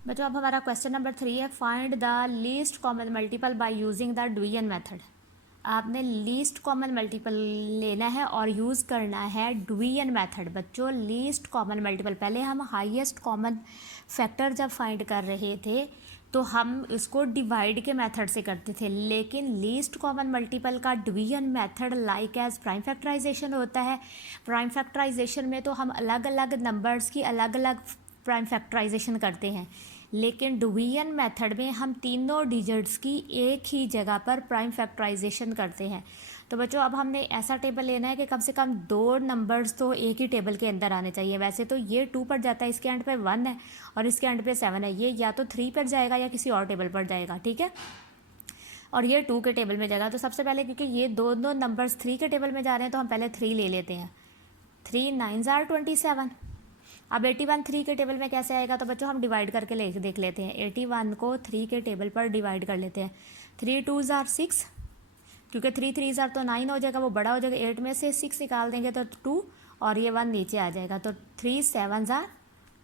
बच्चों अब हमारा क्वेश्चन नंबर 3 है, find the least common multiple by using the division method. आपने लीस्ट कॉमन मल्टीपल लेना है और यूज़ करना है डिवीजन मेथड। बच्चों लीस्ट कॉमन मल्टीपल, पहले हम हाईएस्ट कॉमन फैक्टर जब फाइंड कर रहे थे तो हम इसको डिवाइड के मेथड से करते थे, लेकिन लीस्ट कॉमन मल्टीपल का division method like as prime factorization होता है। प्राइम फैक्टराइजेशन में तो हम अलग अलग नंबर्स की अलग अलग प्राइम फैक्टराइजेशन करते हैं, लेकिन डिवीजन मेथड में हम तीनों डिजिट्स की एक ही जगह पर प्राइम फैक्टराइजेशन करते हैं। तो बच्चों अब हमने ऐसा टेबल लेना है कि कम से कम 2 नंबर्स तो एक ही टेबल के अंदर आने चाहिए। वैसे तो ये 2 पर जाता है, इसके एंड पे 1 है और इसके एंड पे 7 है, ये या तो 3 पर जाएगा या किसी और टेबल पर जाएगा, ठीक है, और ये 2 के टेबल में जाएगा। तो सबसे पहले क्योंकि ये दोनों नंबर्स 3 के टेबल में जा रहे हैं तो हम पहले 3 ले लेते हैं। 3 9s are 27। अब 81 3 के टेबल में कैसे आएगा, तो बच्चों हम डिवाइड करके देख लेते हैं। 81 को 3 के टेबल पर डिवाइड कर लेते हैं। 3 2s are 6, क्योंकि 3 3s are तो 9 हो जाएगा, वो बड़ा हो जाएगा। 8 में से 6 निकाल देंगे तो 2 और ये 1 नीचे आ जाएगा, तो 3 7s are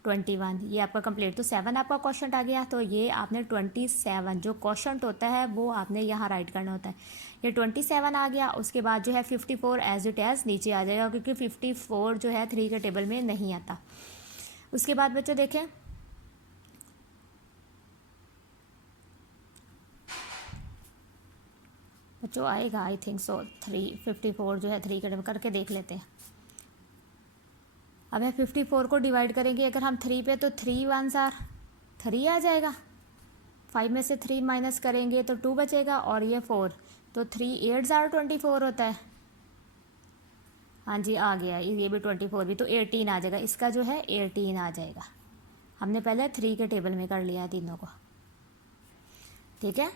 21। ये आपका कंप्लीट। तो 7 आपका क्वेश्चन आ गया, तो ये आपने 27 जो क्वेश्चन होता है वो आपने यहाँ राइट करना होता है। ये 27 आ गया। उसके बाद जो है 54 एज इट एज नीचे आ जाएगा, क्योंकि 54 जो है 3 के टेबल में नहीं आता। उसके बाद बच्चों देखें, बच्चों आएगा आई थिंक सो 54 जो है 3 के टेबल करके देख लेते हैं। अब है 54 को डिवाइड करेंगे अगर हम 3 पे, तो 3 1s are 3 आ जाएगा। 5 में से 3 माइनस करेंगे तो 2 बचेगा और ये 4, तो 3 8s are 24 होता है। हाँ जी आ गया, ये भी 24 भी, तो 18 आ जाएगा। इसका जो है 18 आ जाएगा। हमने पहले 3 के टेबल में कर लिया तीनों को, ठीक है।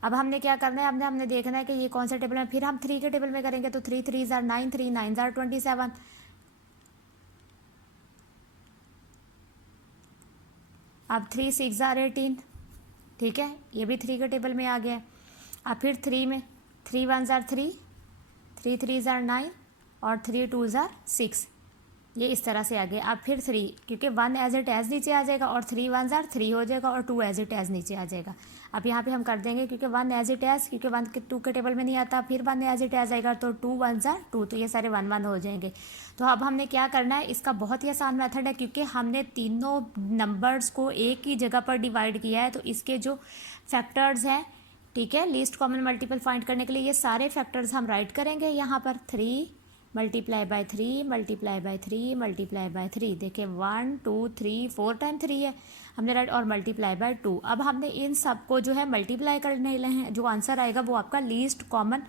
अब हमने क्या करना है, हमने देखना है कि ये कौन सा टेबल है। फिर हम 3 के टेबल में करेंगे तो 3 3s are 9, 3 9s are 27। अब 3 6s are 18, ठीक है, ये भी 3 के टेबल में आ गया है। अब फिर 3 में 3 1s are 3, 3 3s are 9 और 3 2s are 6, ये इस तरह से आ गया। अब फिर 3, क्योंकि 1 एज इट एज नीचे आ जाएगा और 3 1s are 3 हो जाएगा और 2 एज इट एज नीचे आ जाएगा। अब यहाँ पे हम कर देंगे, क्योंकि 1 एज इट एज, क्योंकि 1 के 2 के टेबल में नहीं आता, फिर 1 एज इट एज आएगा तो 2 1s are 2, तो ये सारे 1 1 हो जाएंगे। तो अब हमने क्या करना है, इसका बहुत ही आसान मेथड है, क्योंकि हमने तीनों नंबर्स को एक ही जगह पर डिवाइड किया है, तो इसके जो फैक्टर्स हैं, ठीक है, लीस्ट कॉमन मल्टीपल फाइंड करने के लिए ये सारे फैक्टर्स हम राइट करेंगे यहाँ पर। 3 multiply by 3 multiply by 3 multiply by 3, देखिए 1 2 3 4 टाइम 3 है हमने राइट, और मल्टीप्लाई बाय 2। अब हमने इन सब को जो है मल्टीप्लाई करने हैं, जो आंसर आएगा वो आपका लीस्ट कॉमन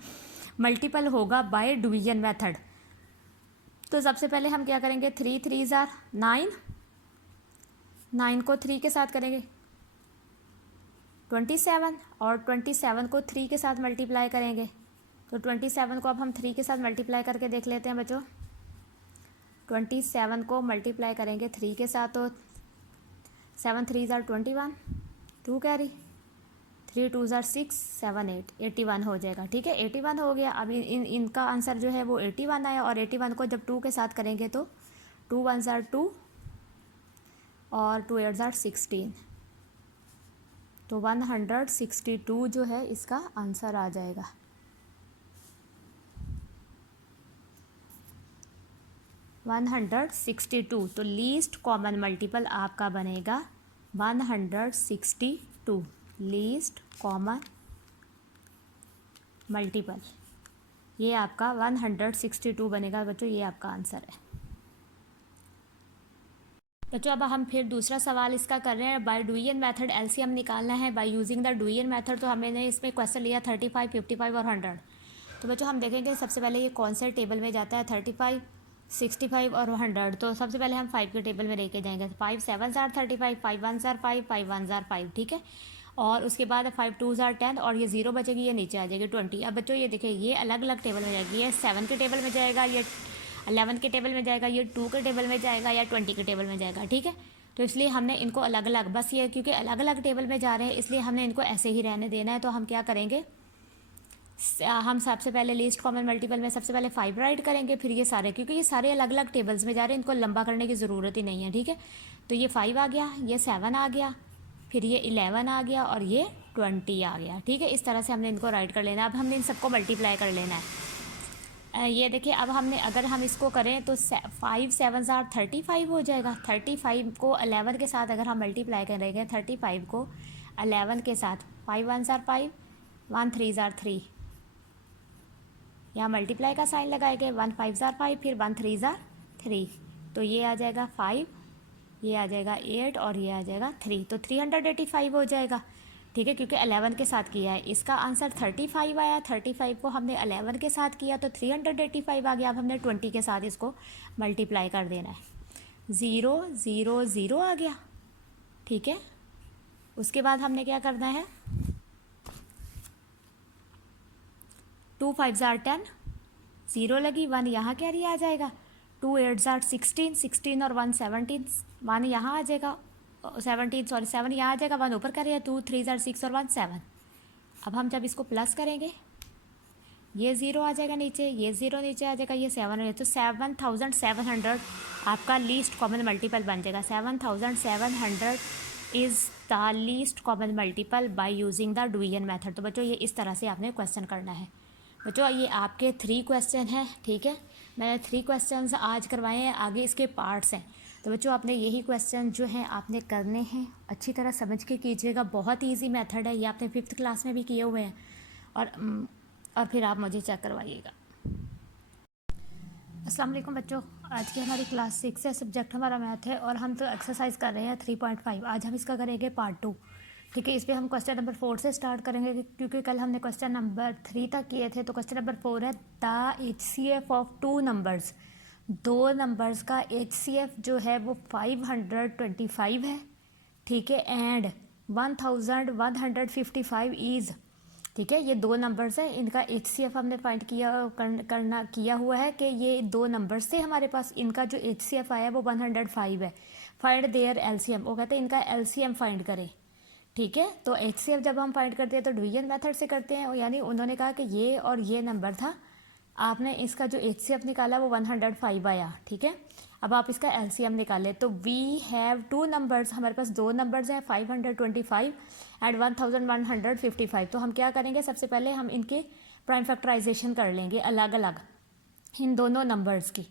मल्टीपल होगा बाय डिवीजन मेथड। तो सबसे पहले हम क्या करेंगे, 3 3s are 9, 9 को 3 के साथ करेंगे 27 और 27 को 3 के साथ मल्टीप्लाई करेंगे, तो 27 को अब हम 3 के साथ मल्टीप्लाई करके देख लेते हैं बच्चों। 27 को मल्टीप्लाई करेंगे 3 के साथ, तो 7 3s are 21, 2 carry, 3 2s are 6 7 8, 81 हो जाएगा, ठीक है, 81 हो गया। अब इनका आंसर जो है वो 81 आया, और 81 को जब 2 के साथ करेंगे तो 2 1s are 2 और 2 8s are 16, तो 162 जो है इसका आंसर आ जाएगा। वन 162, तो लीस्ट कॉमन मल्टीपल आपका बनेगा 162, लीस्ट कॉमन मल्टीपल ये आपका 162 बनेगा बच्चों, ये आपका आंसर है। बच्चों अब हम फिर दूसरा सवाल इसका कर रहे हैं, बाय डिवीजन मेथड एलसीएम निकालना है by using the division method. तो हमने इसमें क्वेश्चन लिया 35 55 और 100। तो बच्चों हम देखेंगे सबसे पहले ये कौन से टेबल में जाता है, 35 65 और 100। तो सबसे पहले हम 5 के टेबल में लेके जाएंगे। 5 7s are 35, 5 1s are 5, 5 1s are 5, ठीक है, और उसके बाद 5 2s are 10 और ये 0 बचेगी, ये नीचे आ जाएगी 20। अब बच्चों ये देखिए ये अलग अलग टेबल में जाएगी, ये 7 के टेबल में जाएगा, ये 11 के टेबल में जाएगा, ये 2 के टेबल में जाएगा, या 20 के टेबल में जाएगा, ठीक है। तो इसलिए हमने इनको अलग अलग, बस ये क्योंकि अलग अलग टेबल में जा रहे हैं इसलिए हमने इनको ऐसे ही रहने देना है। तो हम क्या करेंगे, हम सबसे पहले लीस्ट कॉमन मल्टीपल में सबसे पहले 5 राइट करेंगे, फिर ये सारे, क्योंकि ये सारे अलग अलग टेबल्स में जा रहे हैं, इनको लंबा करने की ज़रूरत ही नहीं है, ठीक है। तो ये 5 आ गया, ये 7 आ गया, फिर ये 11 आ गया और ये 20 आ गया, ठीक है। इस तरह से हमने इनको राइट कर लेना है। अब हमने इन सबको मल्टीप्लाई कर लेना है। ये देखिए, अब हमने अगर हम इसको करें तो 5 7 35 हो जाएगा। 35 को 11 के साथ अगर हम मल्टीप्लाई करेंगे, 35 को 11 के साथ, 5 1 5, 1 3 3, यहाँ मल्टीप्लाई का साइन लगाएंगे, 1 5 5, फिर 1 3 3, तो ये आ जाएगा 5, ये आ जाएगा 8 और ये आ जाएगा 3, तो 385 हो जाएगा, ठीक है, क्योंकि 11 के साथ किया है। इसका आंसर 35 आया। 35 को हमने 11 के साथ किया तो 385 आ गया। अब हमने 20 के साथ इसको मल्टीप्लाई कर देना है। 0 0 0 आ गया, ठीक है। उसके बाद हमने क्या करना है, 2 5 10, 0 लगी, 1 यहाँ कैरी आ जाएगा। 2 8 16, 16 और 1 17, 1 यहाँ आ जाएगा, 17 सॉरी 7 यहाँ आ जाएगा, 1 ऊपर करिए, 2 3 6 और 1 7। अब हम जब इसको प्लस करेंगे, ये 0 आ जाएगा नीचे, ये 0 नीचे आ जाएगा, ये 7 है, तो 7700 आपका लीस्ट कॉमन मल्टीपल बन जाएगा। 7700 is the least common multiple by using the division method. तो बच्चों ये इस तरह से आपने क्वेश्चन करना है। बच्चों ये आपके 3 क्वेश्चन हैं, ठीक है। मैंने 3 क्वेश्चन आज करवाए हैं, आगे इसके पार्ट्स हैं। तो बच्चों आपने यही क्वेश्चन जो हैं आपने करने हैं, अच्छी तरह समझ के कीजिएगा। बहुत ईजी मेथड है ये, आपने 5th क्लास में भी किए हुए हैं, और फिर आप मुझे चेक करवाइएगा। अस्सलाम वालेकुम बच्चों, आज की हमारी क्लास 6 है, सब्जेक्ट हमारा मैथ है और हम तो एक्सरसाइज कर रहे हैं 3.5। आज हम इसका करेंगे पार्ट 2, ठीक है। इस पर हम क्वेश्चन नंबर 4 से स्टार्ट करेंगे, क्योंकि कल हमने क्वेश्चन नंबर 3 तक किए थे। तो क्वेश्चन नंबर 4 है, the HCF of 2 numbers. 2 numbers का HCF जो है वो 525 है, ठीक है, एंड 1155 इज़, ठीक है। ये 2 नंबर्स हैं, इनका HCF हमने फाइंड किया हुआ है कि ये 2 नंबर्स थे हमारे पास, इनका जो HCF आया वो 105 है। फाइंड देयर LCM, वो कहते हैं इनका LCM फाइंड करें, ठीक है। तो HCF जब हम फाइंड करते हैं तो डिवीजन मेथड से करते हैं, यानी उन्होंने कहा कि ये और ये नंबर था, आपने इसका जो HCF निकाला वो 105 आया, ठीक है। अब आप इसका LCM निकालें, तो वी हैव 2 नंबर्स, हमारे पास 2 नंबर्स हैं, 525 एंड 1155। तो हम क्या करेंगे, सबसे पहले हम इनके प्राइम फैक्टराइजेशन कर लेंगे अलग अलग, इन दोनों नंबर्स की,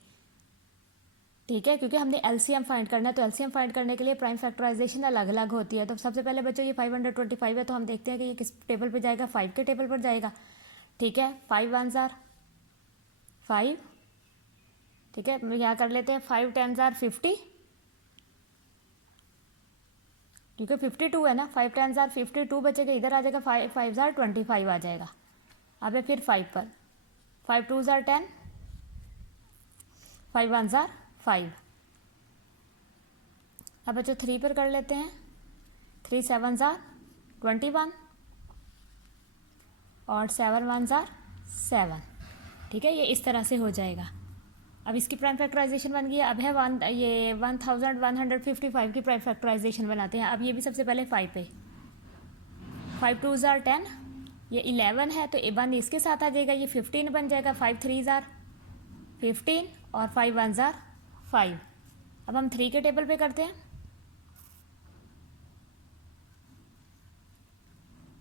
ठीक है, क्योंकि हमने LCM फाइंड करना है। तो LCM फाइंड करने के लिए प्राइम फैक्टराइजेशन अलग अलग होती है। तो सबसे पहले बच्चों ये 525 है, तो हम देखते हैं कि ये किस टेबल पे जाएगा, 5 के टेबल पर जाएगा, ठीक है। 5 1 5, ठीक है। यहाँ कर लेते हैं 5 10 50, क्योंकि 52 है ना, 5 10 52 बचेगा, इधर आ जाएगा 5 5 25 आ जाएगा। अब है फिर 5 पर, 5 2 10, 5 1 5। अब बच्चों 3 पर कर लेते हैं, 3 7 21 और 7 1 7, ठीक है। ये इस तरह से हो जाएगा। अब इसकी प्राइम फैक्टराइजेशन बन गई। अब है 1155 की प्राइम फैक्टराइजेशन बनाते हैं। अब ये भी सबसे पहले 5 पे, 5 2 10, ये 11 है तो 1 इसके साथ आ जाएगा, ये 15 बन जाएगा, 5 3 15 और 5 1 5। अब हम 3 के टेबल पे करते हैं।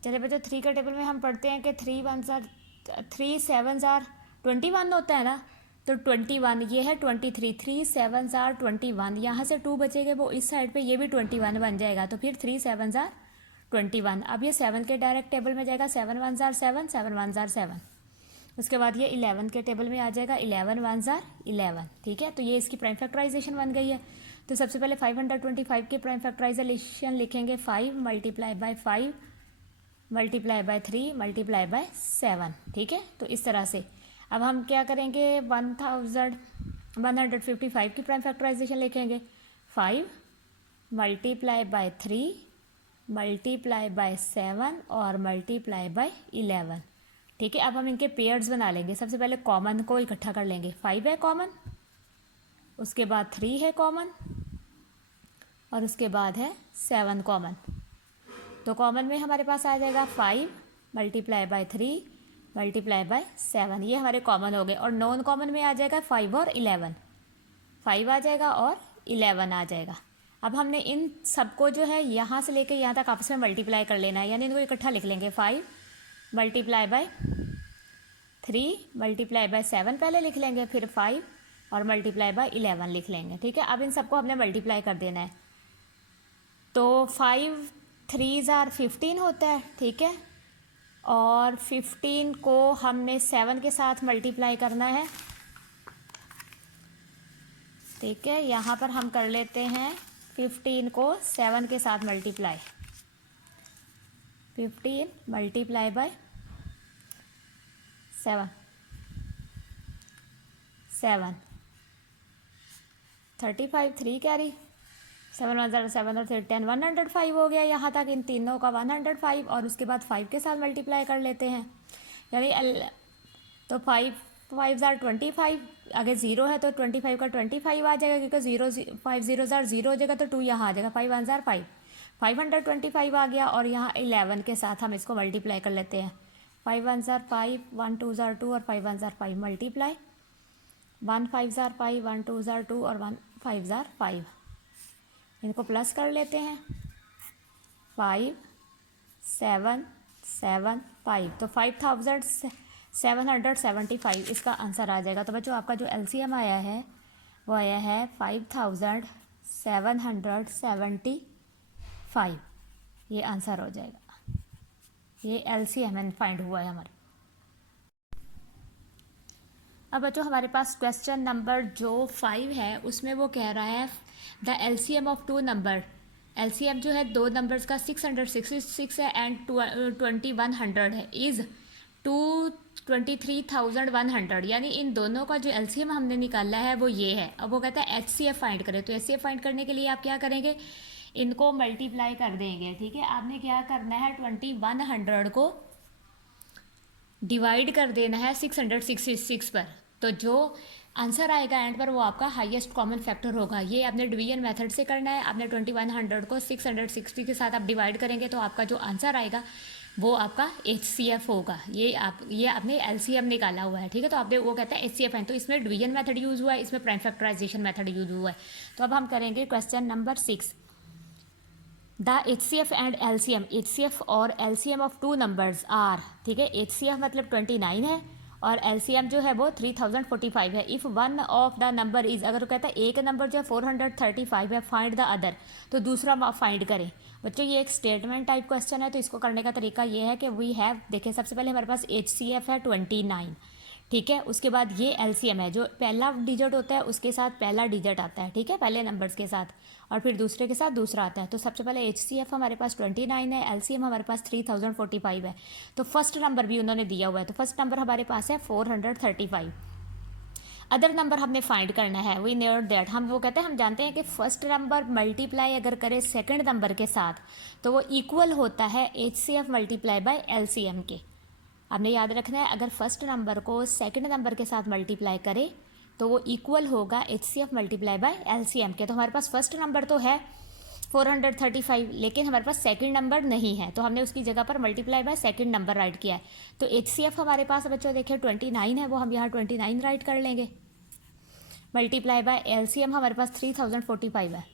चलिए बच्चों 3 के टेबल में हम पढ़ते हैं कि 3 1 3 7 21 होता है ना, तो 21 ये है 23, 3 7 21, यहाँ से 2 बचेंगे वो इस साइड पे, ये भी 21 बन जाएगा, तो फिर 3 7 21। अब ये 7 के डायरेक्ट टेबल में जाएगा, 7 1 7, 7 1 7। उसके बाद ये 11 के टेबल में आ जाएगा, 11 1 11, ठीक है। तो ये इसकी प्राइम फैक्टराइजेशन बन गई है। तो सबसे पहले 525 की प्राइम फैक्टराइजेशन लिखेंगे, 5 multiply by 5 multiply by 3 multiply by 7, ठीक है। तो इस तरह से अब हम क्या करेंगे, 1155 की प्राइम फैक्टराइजेशन लिखेंगे, 5 मल्टीप्लाई बाय 3 मल्टीप्लाई बाय 7 और मल्टीप्लाई बाय 11, ठीक है। अब हम इनके पेयर्स बना लेंगे। सबसे पहले कॉमन को इकट्ठा कर लेंगे, 5 है कॉमन, उसके बाद 3 है कॉमन और उसके बाद है 7 कॉमन। तो कॉमन में हमारे पास आ जाएगा 5 मल्टीप्लाई बाय 3 मल्टीप्लाई बाय 7, ये हमारे कॉमन हो गए। और नॉन कॉमन में आ जाएगा 5 और 11, 5 आ जाएगा और 11 आ जाएगा। अब हमने इन सबको जो है यहाँ से लेके यहाँ तक आपस में मल्टीप्लाई कर लेना है, यानी इनको इकट्ठा लिख लेंगे। 5 मल्टीप्लाई बाय 3 मल्टीप्लाई बाय 7 पहले लिख लेंगे, फिर 5 और मल्टीप्लाई बाय 11 लिख लेंगे। ठीक है, अब इन सबको हमने मल्टीप्लाई कर देना है। तो 5 3s आर 15 होता है। ठीक है, और 15 को हमने 7 के साथ मल्टीप्लाई करना है। ठीक है, यहाँ पर हम कर लेते हैं 15 को 7 के साथ मल्टीप्लाई। 15 मल्टीप्लाई बाय 7 35 3 कैरी 7 1 0 7 और 10 105 हो गया यहाँ तक, इन तीनों का 105। और उसके बाद 5 के साथ मल्टीप्लाई कर लेते हैं, यानी तो 5 5 ज़ार 25, आगे 0 है तो 25 का 25 आ जाएगा, क्योंकि 0 5 0 ज़ार 0 हो जाएगा तो 2 यहाँ आ जाएगा। 5 1 ज़ार 5, 525 आ गया। और यहाँ 11 के साथ हम इसको मल्टीप्लाई कर लेते हैं। 5 1 ज़ार 5, 1 2 ज़ार 2 और 5 1 ज़ार 5 मल्टीप्लाई। 1 5 ज़ार 5, 1 2 ज़ार 2 और 1 5 ज़ार 5, इनको प्लस कर लेते हैं। 5 7 7 5, तो 5775 इसका आंसर आ जाएगा। तो बच्चों आपका जो एलसीएम आया है वो आया है 5775, ये आंसर हो जाएगा। ये एलसीएम फाइंड हुआ है हमारे। अब बच्चों हमारे पास क्वेश्चन नंबर जो 5 है उसमें वो कह रहा है the LCM of 2 number. LCM जो है 2 नंबर्स का 666 है एंड 2100 है, इज़ 223,100, यानी इन दोनों का जो एलसीएम हमने निकाला है वो ये है। अब वो कहता है एचसीएफ फाइंड करें। तो एचसीएफ फाइंड करने के लिए आप क्या करेंगे, इनको मल्टीप्लाई कर देंगे। ठीक है, आपने क्या करना है 2100 को डिवाइड कर देना है 666 पर। तो जो आंसर आएगा एंड पर वो आपका हाईएस्ट कॉमन फैक्टर होगा। ये आपने डिवीजन मेथड से करना है। आपने 2100 को 660 के साथ आप डिवाइड करेंगे तो आपका जो आंसर आएगा वो आपका एचसीएफ होगा। ये आपने एलसीएम निकाला हुआ है। ठीक है, तो आपने वो कहता है एचसीएफ है, तो इसमें डिवीजन मेथड यूज़ हुआ है, इसमें प्राइम फैक्टराइजेशन मेथड यूज हुआ है। तो अब हम करेंगे question number 6। The HCF and LCM, HCF और LCM ऑफ 2 नंबर्स आर। ठीक है, HCF मतलब 29 है और LCM जो है वो 3045 है। If one of the number is, अगर वो कहता है एक नंबर जो है 435 है, फाइंड द अदर, तो दूसरा फाइंड करें। बच्चों ये एक स्टेटमेंट टाइप क्वेश्चन है, तो इसको करने का तरीका ये है कि वी हैव, देखिए सबसे पहले हमारे पास HCF है 29। ठीक है, उसके बाद ये एलसीएम है, जो पहला डिजिट होता है उसके साथ पहला डिजिट आता है। ठीक है, पहले नंबर्स के साथ, और फिर दूसरे के साथ दूसरा आता है। तो सबसे पहले एचसीएफ हमारे पास 29 है, एलसीएम हमारे पास 3045 है। तो फर्स्ट नंबर भी उन्होंने दिया हुआ है, तो फर्स्ट नंबर हमारे पास है 435। अदर नंबर हमने फाइंड करना है। वी नोट दैट, हम वो कहते हैं, हम जानते हैं कि फर्स्ट नंबर मल्टीप्लाई अगर करे सेकंड नंबर के साथ तो वो इक्वल होता है एचसीएफ मल्टीप्लाई बाय एलसीएम के। आपने याद रखना है, अगर फर्स्ट नंबर को सेकंड नंबर के साथ मल्टीप्लाई करे तो वो इक्वल होगा एचसीएफ मल्टीप्लाई बाय एलसीएम के। तो हमारे पास फर्स्ट नंबर तो है 435, लेकिन हमारे पास सेकंड नंबर नहीं है, तो हमने उसकी जगह पर multiply by second number right किया है। तो एचसीएफ हमारे पास बच्चों देखिए 29 है, वो हम यहाँ 29 राइट कर लेंगे। मल्टीप्लाई बाय एलसीएम हमारे पास 3045 है,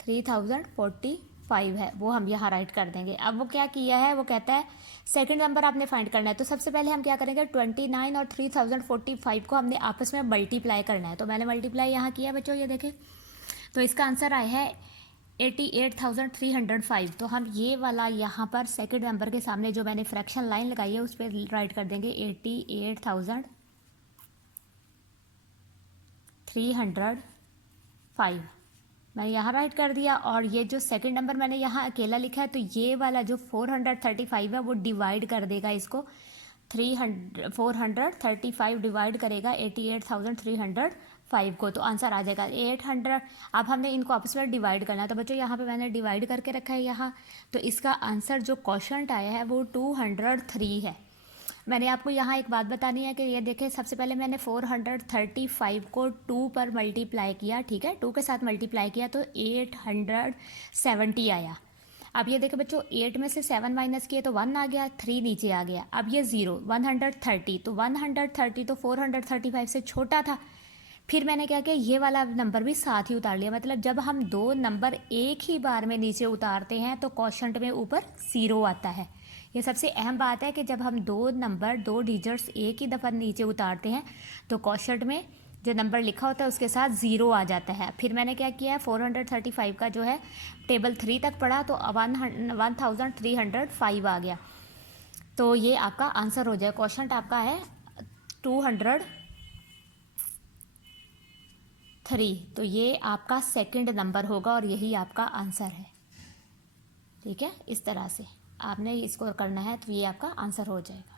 3045 है, वो हम यहाँ राइट कर देंगे। अब वो क्या किया है, वो कहता है सेकंड नंबर आपने फाइंड करना है। तो सबसे पहले हम क्या करेंगे, 29 और 3045 को हमने आपस में मल्टीप्लाई करना है। तो मैंने मल्टीप्लाई यहाँ किया बच्चों, ये देखें, तो इसका आंसर आया है 88,305। तो हम ये वाला यहाँ पर सेकंड नंबर के सामने जो मैंने फ्रैक्शन लाइन लगाई है उस पर राइट कर देंगे 88,305, मैंने यहाँ राइट कर दिया। और ये जो सेकंड नंबर मैंने यहाँ अकेला लिखा है, तो ये वाला जो 435 है वो डिवाइड कर देगा इसको, 435 डिवाइड करेगा 88,305 को, तो आंसर आ जाएगा 800। अब हमने इनको आपस में डिवाइड करना है, तो बच्चों यहाँ पे मैंने डिवाइड करके रखा है यहाँ। तो इसका आंसर जो क्वोशंट आया है वो 203 है। मैंने आपको यहाँ एक बात बतानी है कि ये देखें, सबसे पहले मैंने 435 को 2 पर मल्टीप्लाई किया। ठीक है, 2 के साथ मल्टीप्लाई किया तो 870 आया। अब ये देखो बच्चों 8 में से 7 माइनस किए तो 1 आ गया, 3 नीचे आ गया। अब ये 0 130, तो 130 तो 435 से छोटा था। फिर मैंने क्या किया, ये वाला नंबर भी साथ ही उतार लिया। मतलब जब हम दो नंबर एक ही बार में नीचे उतारते हैं तो क्वोशंट में ऊपर 0 आता है। ये सबसे अहम बात है कि जब हम दो नंबर, दो डिजिट्स एक ही दफ़ा नीचे उतारते हैं तो क्वोशंट में जो नंबर लिखा होता है उसके साथ 0 आ जाता है। फिर मैंने क्या किया है, 435 का जो है टेबल 3 तक पढ़ा तो 1305 आ गया। तो ये आपका आंसर हो जाए। क्वोशंट आपका है 203, तो ये आपका सेकंड नंबर होगा और यही आपका आंसर है। ठीक है, इस तरह से आपने इसको करना है तो ये आपका आंसर हो जाएगा।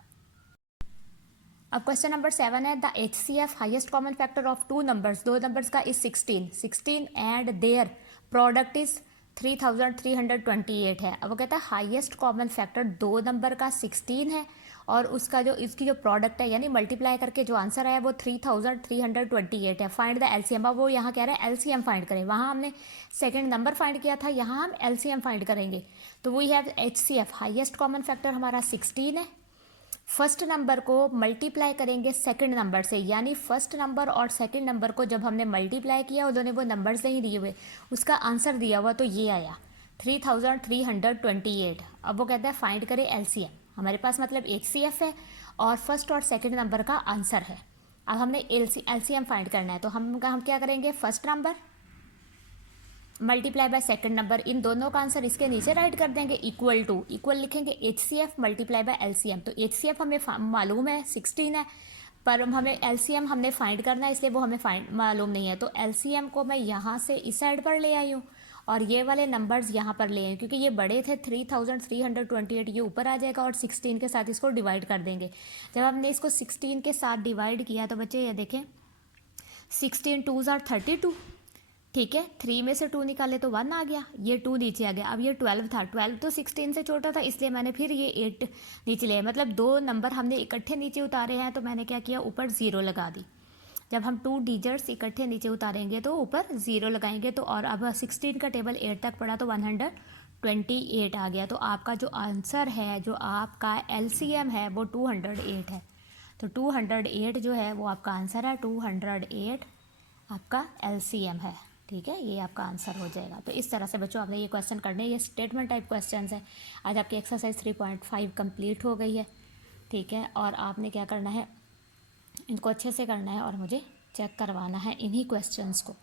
अब क्वेश्चन नंबर 7 है, the HCF highest common factor of two numbers, दो नंबर्स का is 16 and their product is 3328 है। अब वो कहता है हाईएस्ट कॉमन फैक्टर दो नंबर का 16 है और उसका जो इसकी जो प्रोडक्ट है यानी मल्टीप्लाई करके जो आंसर आया वो 3328 है। Find the LCM। अब वो यहाँ कह रहा है LCM फाइंड करें, वहाँ हमने सेकंड नंबर फाइंड किया था, यहाँ हम LCM फाइंड करेंगे। तो we have HCF highest common factor हमारा 16 है। फर्स्ट नंबर को मल्टीप्लाई करेंगे सेकंड नंबर से, यानी फर्स्ट नंबर और सेकंड नंबर को जब हमने मल्टीप्लाई किया उन्होंने वो नंबर्स नहीं दिए हुए, उसका आंसर दिया हुआ तो ये आया 3328। अब वो कहता है फाइंड करें LCM। हमारे पास मतलब HCF है और फर्स्ट और सेकंड नंबर का आंसर है। अब हमने LCM फाइंड करना है तो हम क्या करेंगे, first number multiply by second number, इन दोनों का आंसर इसके नीचे राइट कर देंगे, इक्वल टू, इक्वल लिखेंगे HCF मल्टीप्लाई बाय LCM। तो HCF हमें मालूम है 16 है, पर हमें LCM हमने फाइंड करना है इसलिए वो हमें मालूम नहीं है। तो LCM को मैं यहाँ से इस साइड पर ले आई हूँ और ये वाले नंबर्स यहाँ पर ले आए क्योंकि ये बड़े थे 3328, ये ऊपर आ जाएगा और 16 के साथ इसको डिवाइड कर देंगे। जब हमने इसको 16 के साथ डिवाइड किया तो बच्चे ये देखें 16 2s are 32। ठीक है, 3 में से 2 निकाले तो 1 आ गया, ये 2 नीचे आ गया। अब ये 12 था, 12 तो 16 से छोटा था इसलिए मैंने फिर ये 8 नीचे लिया। मतलब दो नंबर हमने इकट्ठे नीचे उतारे हैं तो मैंने क्या किया, ऊपर 0 लगा दी। जब हम 2 डिजिट्स इकट्ठे नीचे उतारेंगे तो ऊपर 0 लगाएंगे। तो और अब 16 का टेबल 8 तक पड़ा तो 128 आ गया। तो आपका जो आंसर है, जो आपका LCM है वो 208 है। तो 208 जो है वो आपका आंसर है, 208 आपका LCM है। ठीक है, ये आपका आंसर हो जाएगा। तो इस तरह से बच्चों आपने ये क्वेश्चन करने, ये स्टेटमेंट टाइप क्वेश्चंस है। आज आपकी एक्सरसाइज 3.5 कंप्लीट हो गई है। ठीक है, और आपने क्या करना है, इनको अच्छे से करना है और मुझे चेक करवाना है इन्हीं क्वेश्चंस को।